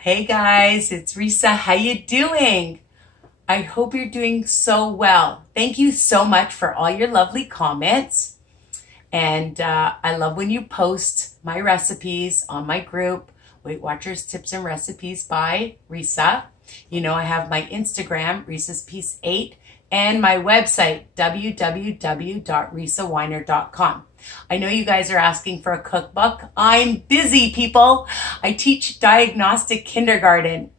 Hey guys, it's Risa. How you doing? I hope you're doing so well. Thank you so much for all your lovely comments. And I love when you post my recipes on my group, Weight Watchers Tips and Recipes by Risa. You know I have my Instagram, Risa's Piece 8, and my website, www.risaweiner.com. I know you guys are asking for a cookbook. I'm busy, people. I teach diagnostic kindergarten.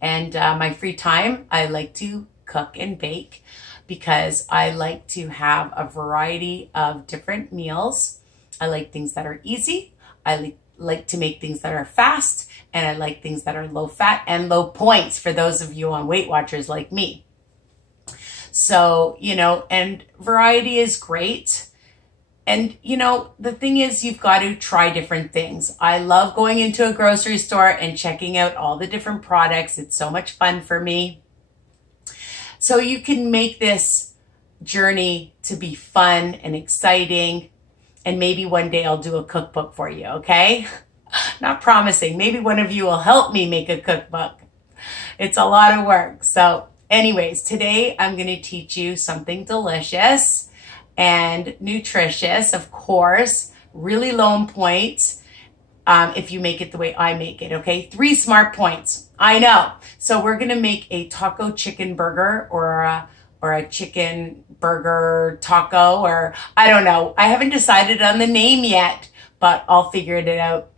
And my free time, I like to cook and bake because I like to have a variety of different meals. I like things that are easy. I like to make things that are fast. And I like things that are low fat and low points for those of you on Weight Watchers like me. So, you know, and variety is great. And, you know, the thing is, you've got to try different things. I love going into a grocery store and checking out all the different products. It's so much fun for me. So you can make this journey to be fun and exciting. And maybe one day I'll do a cookbook for you, okay? Not promising. Maybe one of you will help me make a cookbook. It's a lot of work. So anyways, today I'm going to teach you something delicious and nutritious, of course, really low in points if you make it the way I make it, okay? 3 smart points. I know. So we're going to make a taco chicken burger or a chicken burger taco, or I don't know. I haven't decided on the name yet, but I'll figure it out.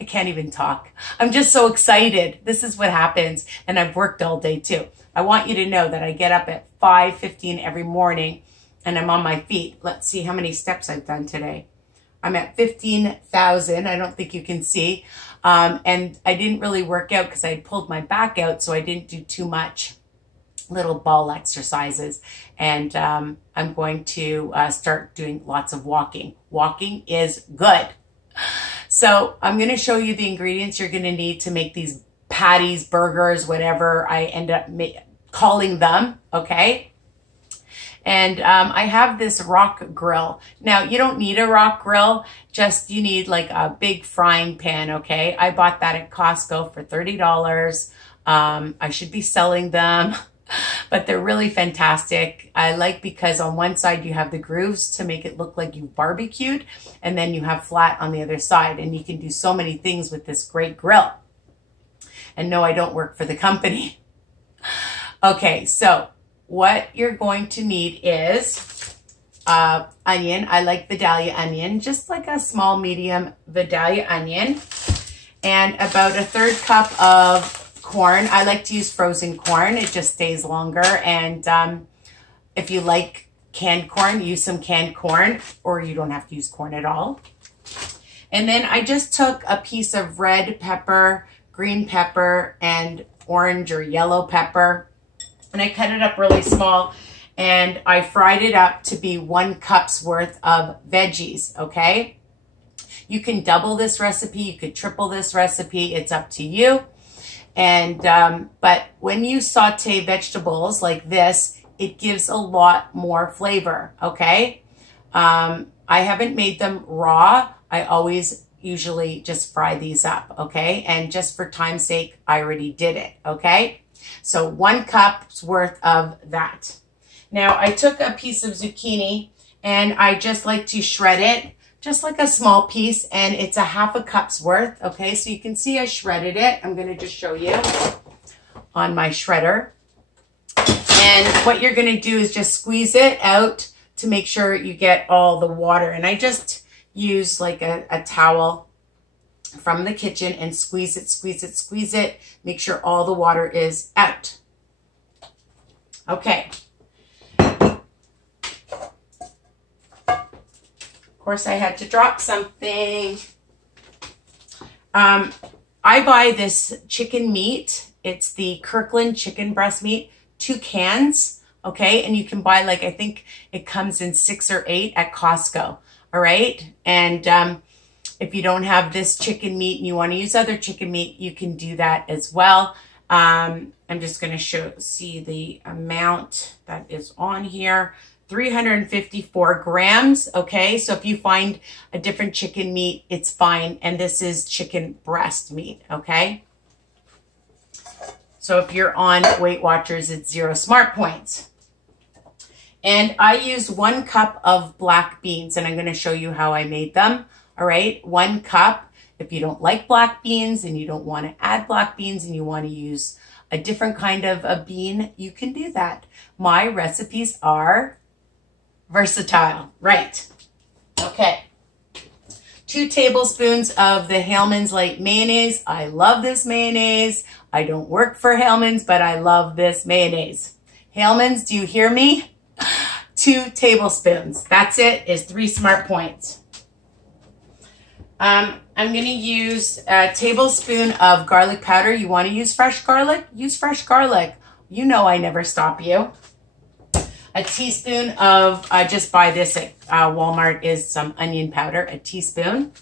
I can't even talk. I'm just so excited. This is what happens. And I've worked all day too. I want you to know that I get up at 5:15 every morning and I'm on my feet. Let's see how many steps I've done today. I'm at 15,000. I don't think you can see. And I didn't really work out because I had pulled my back out, so I didn't do too much little ball exercises. And I'm going to start doing lots of walking. Walking is good. So I'm going to show you the ingredients you're going to need to make these patties, burgers, whatever I end up calling them, okay? And I have this rock grill. Now, you don't need a rock grill, just you need like a big frying pan, okay? I bought that at Costco for $30. I should be selling them, but they're really fantastic. I like because on one side you have the grooves to make it look like you barbecued, and then you have flat on the other side, and you can do so many things with this great grill. And no, I don't work for the company. Okay, so what you're going to need is onion. I like vidalia onion, just like a small medium vidalia onion, and about a 1/3 cup of corn. I like to use frozen corn. It just stays longer. And if you like canned corn, use some canned corn, or you don't have to use corn at all. And then I just took a piece of red pepper, green pepper, and orange or yellow pepper, and I cut it up really small, and I fried it up to be 1 cup's worth of veggies, okay? You can double this recipe, you could triple this recipe, it's up to you. And but when you saute vegetables like this, it gives a lot more flavor, okay? I haven't made them raw. I always usually just fry these up, okay? And just for time's sake, I already did it, okay? So 1 cup's worth of that. Now, I took a piece of zucchini and I just like to shred it, just like a small piece, and it's a 1/2 cup's worth, okay? So you can see I shredded it. I'm gonna just show you on my shredder. And what you're gonna do is just squeeze it out to make sure you get all the water. And I just use like a towel from the kitchen and squeeze it, squeeze it, squeeze it. Make sure all the water is out. Okay. Of course, I had to drop something. I buy this chicken meat. It's the Kirkland Chicken breast meat, 2 cans, okay? And you can buy like, I think it comes in 6 or 8 at Costco, all right? And if you don't have this chicken meat and you want to use other chicken meat, you can do that as well. I'm just going to see the amount that is on here. 354 grams, okay? So if you find a different chicken meat, it's fine. And this is chicken breast meat, okay? So if you're on Weight Watchers, it's 0 smart points. And I use 1 cup of black beans, and I'm going to show you how I made them, all right? 1 cup. If you don't like black beans and you don't want to add black beans and you want to use a different kind of a bean, you can do that. My recipes are versatile, right? Okay. 2 tablespoons of the Hellmans light mayonnaise. I love this mayonnaise. I don't work for Hellmans, but I love this mayonnaise. Hellmans, do you hear me? 2 tablespoons. That's it, is 3 smart points. I'm going to use a tablespoon of garlic powder. You want to use fresh garlic? Use fresh garlic. You know I never stop you. A teaspoon of, just buy this at Walmart, is some onion powder, a teaspoon.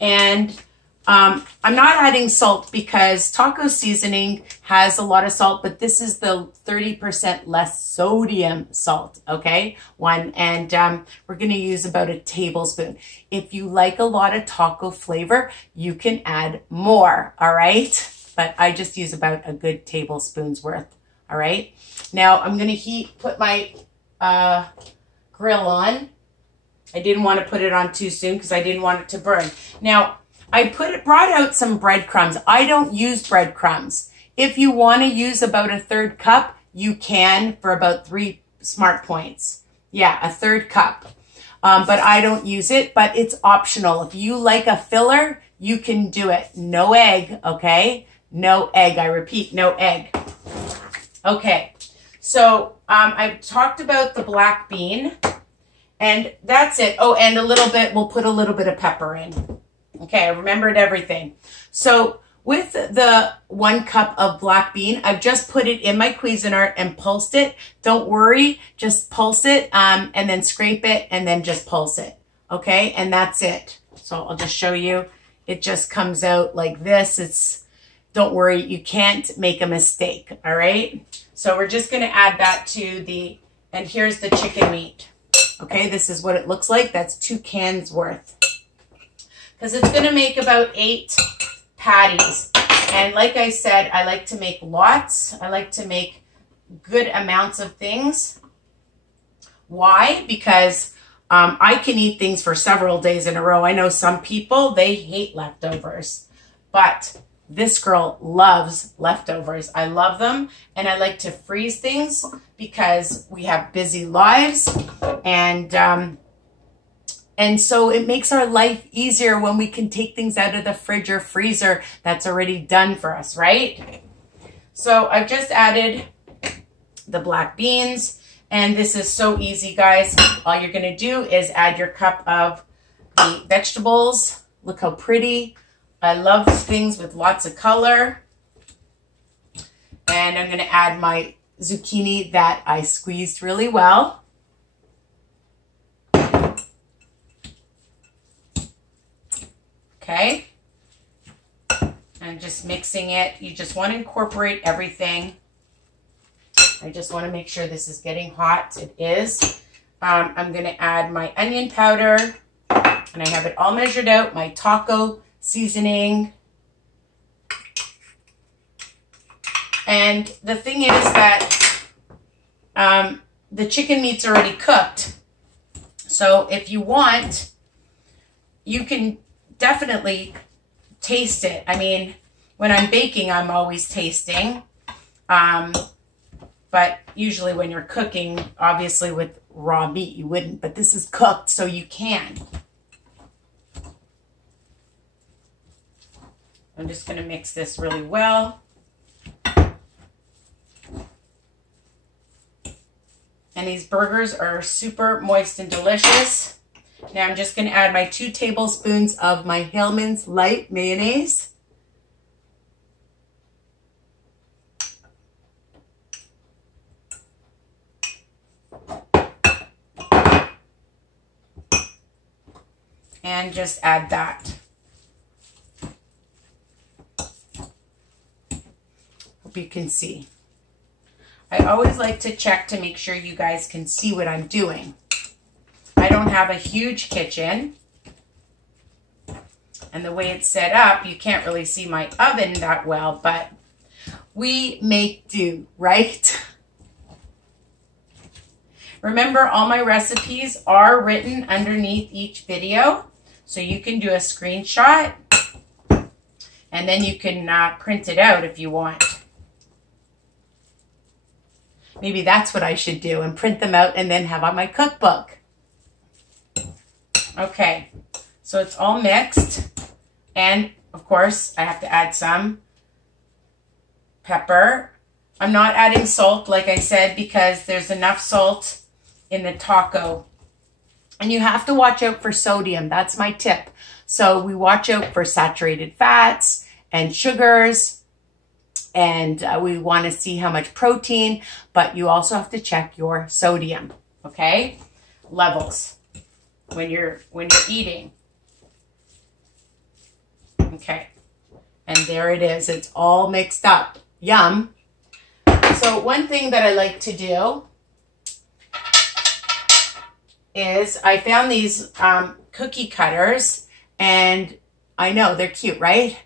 And I'm not adding salt because taco seasoning has a lot of salt, but this is the 30% less sodium salt, okay? And we're going to use about a tablespoon. If you like a lot of taco flavor, you can add more, all right? But I just use about a good tablespoon's worth, all right? Now I'm going to put my grill on. I didn't want to put it on too soon because I didn't want it to burn. Now, I brought out some breadcrumbs. I don't use breadcrumbs. If you want to use about a 1/3 cup, you can for about 3 smart points. Yeah, a 1/3 cup. But I don't use it, but it's optional. If you like a filler, you can do it. No egg, okay? No egg. I repeat, no egg. Okay, so I've talked about the black bean, and that's it. Oh, and a little bit, we'll put a little bit of pepper in. Okay, I remembered everything. So with the 1 cup of black bean, I've just put it in my Cuisinart and pulsed it. Don't worry, just pulse it and then scrape it and then just pulse it. Okay, and that's it. So I'll just show you. It just comes out like this. Don't worry, you can't make a mistake, all right? So we're just gonna add that to and here's the chicken meat. Okay, this is what it looks like. That's 2 cans worth. Because it's going to make about 8 patties. And like I said, I like to make lots. I like to make good amounts of things. Why? Because I can eat things for several days in a row. I know some people, they hate leftovers. But this girl loves leftovers. I love them. And I like to freeze things because we have busy lives. And so it makes our life easier when we can take things out of the fridge or freezer that's already done for us, right? So I've just added the black beans, and this is so easy, guys. All you're gonna do is add your cup of the vegetables. Look how pretty. I love things with lots of color. And I'm gonna add my zucchini that I squeezed really well. Okay, and just mixing it. You just want to incorporate everything. I just want to make sure this is getting hot. It is. I'm going to add my onion powder, and I have it all measured out, my taco seasoning. And the thing is that the chicken meat's already cooked. So if you want, you can definitely taste it. I mean, when I'm baking, I'm always tasting. But usually when you're cooking, obviously with raw meat, you wouldn't. But this is cooked, so you can. I'm just going to mix this really well. And these burgers are super moist and delicious. Now I'm just going to add my 2 tablespoons of my Hellmans light mayonnaise. And just add that. Hope you can see. I always like to check to make sure you guys can see what I'm doing. I don't have a huge kitchen. And the way it's set up, you can't really see my oven that well, but we make do, right? Remember, all my recipes are written underneath each video, so you can do a screenshot, and then you can print it out if you want. Maybe that's what I should do, and print them out and then have on my cookbook. Okay, so it's all mixed, and of course, I have to add some pepper. I'm not adding salt, like I said, because there's enough salt in the taco. And you have to watch out for sodium. That's my tip. So we watch out for saturated fats and sugars, and we want to see how much protein, but you also have to check your sodium, okay, levels when you're eating. Okay, and there it is. It's all mixed up. Yum. So one thing that I like to do is I found these cookie cutters, and I know they're cute, right?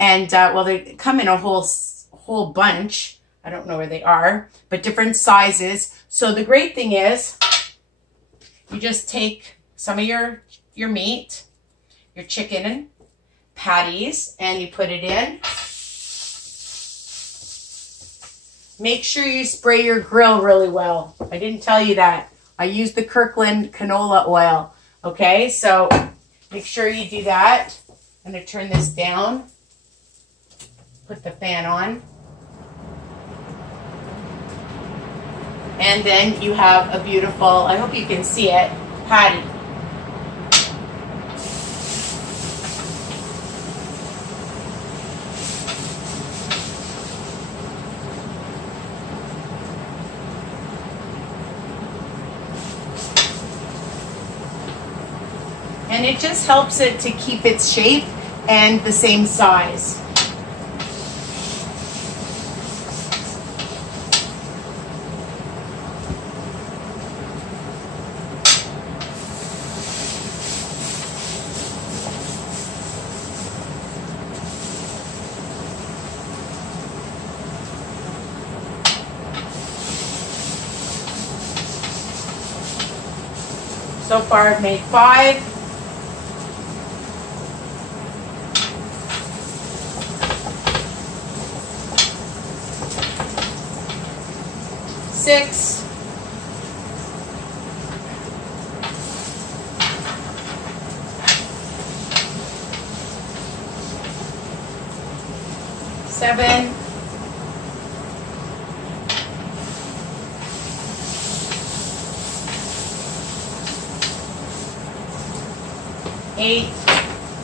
And well, they come in a whole bunch. I don't know where they are, but different sizes. So the great thing is you just take some of your meat, your chicken patties, and you put it in. Make sure you spray your grill really well. I didn't tell you that. I use the Kirkland canola oil. Okay, so make sure you do that. I'm going to turn this down. Put the fan on. And then you have a beautiful, I hope you can see it, patty. And it just helps it to keep its shape and the same size. So far I've made 5. Six, 7, 8,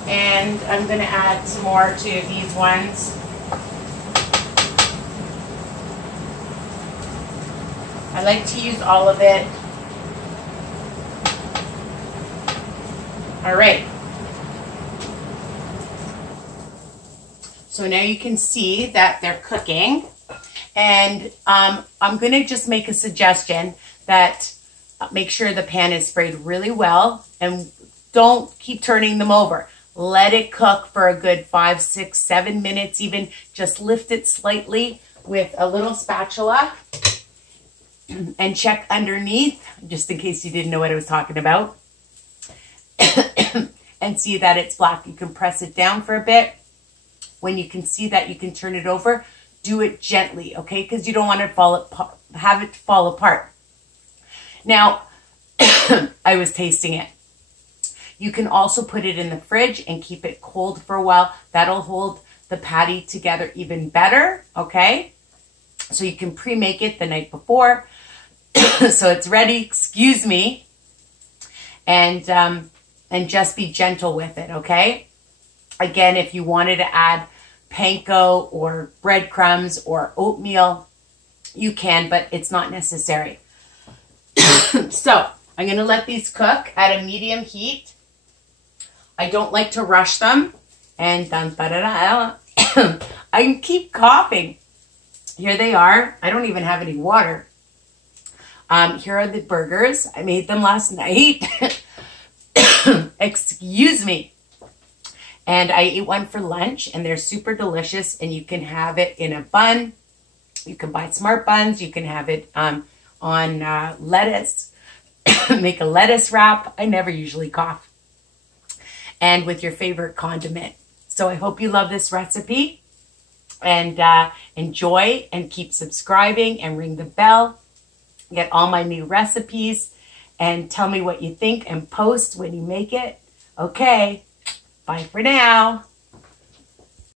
and I'm going to add some more to these ones. I like to use all of it. All right. So now you can see that they're cooking. And I'm going to just make a suggestion that make sure the pan is sprayed really well, and don't keep turning them over. Let it cook for a good 5, 6, 7 minutes even. Just lift it slightly with a little spatula and check underneath, just in case you didn't know what I was talking about. And see that it's black. You can press it down for a bit. When you can see that, you can turn it over. Do it gently, okay? Because you don't want to have it fall apart. Now, I was tasting it. You can also put it in the fridge and keep it cold for a while. That'll hold the patty together even better, okay? So you can pre-make it the night before. So it's ready, excuse me. And just be gentle with it, okay? Again, if you wanted to add panko or breadcrumbs or oatmeal, you can, but it's not necessary. So I'm going to let these cook at a medium heat. I don't like to rush them. And I keep coughing. here they are. I don't even have any water. Here are the burgers. I made them last night. Excuse me. And I ate one for lunch, and they're super delicious, and you can have it in a bun. You can buy Smart Buns. You can have it on lettuce. Make a lettuce wrap. I never usually cough. And with your favorite condiment. So I hope you love this recipe, and enjoy, and keep subscribing and ring the bell. Get all my new recipes, and tell me what you think, and post when you make it. Okay, bye for now.